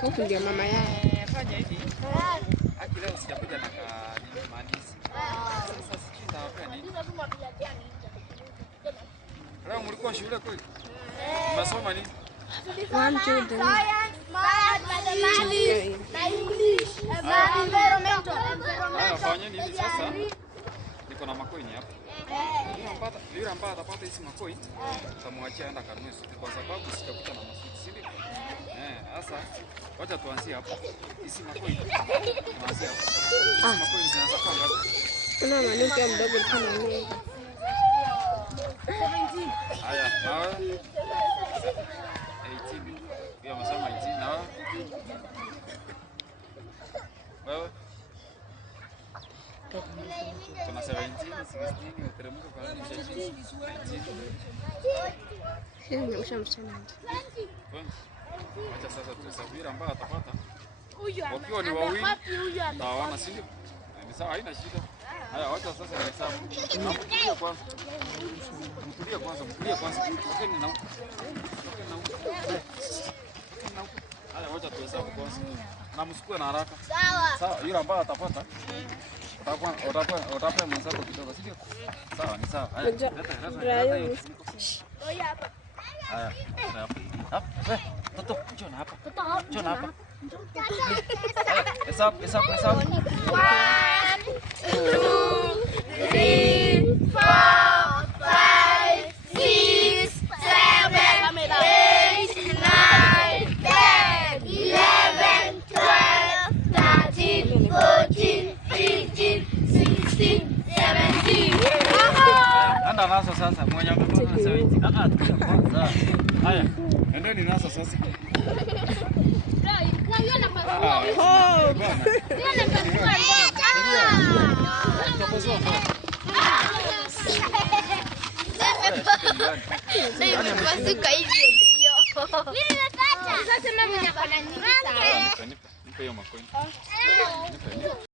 Huku ndio mama yao. Fanya hivi. Haki leo sijakuja na maandizi. Sasa sijui nitawapea nini. Leo mlikuwa shule kweli? Mnasoma nini? One, two, three. Haya, fanyeni hivi sasa. Niko na makoini hapa. Yule ambaye atapata hizi makoini, tutamwachia aenda kanunue suti kwa sababu sitakuta na masuti, si ndio? Sasa wacha tuanzie hapa. Hizi makoini. Tuanzie hapa. Hizi makoini zinaanza kwa ngapi? Kuna mwanamke mdogo kama mimi. Haya, nawe 18. Pia msoma 18 nawe. Wewe? Kuna 17, 16, uteremka kwa 19. Sisi nimesha msana. Acha sasa tusafiri ambao atapata. Wakiwa ni wawili. Tawana si ndio? Ni sawa, haina shida. Haya, wacha sasa nihesabu. Mtulie kwanza. Mtulie kwanza. Tokeni na huko. Haya, wacha tuhesabu kwanza. Na msikue na haraka. Sawa, yule ambaye atapata utapea mwenzako kidogo, si ndio? Sawa, ni sawa. Haya, leta hiyo. Hapa. Haya, hapa. Toto, njoo na hapa. Njoo na hapa. Hesabu. 1, 2, 3, 4, 5, 6, 7, 8, 9, 10, 11, 12, 13, 14, 15, 16, 17. Anda naso sasa mwenye ametoka 17. Kwanza. Haya, endeni naso sasa. Nipe hiyo makoini.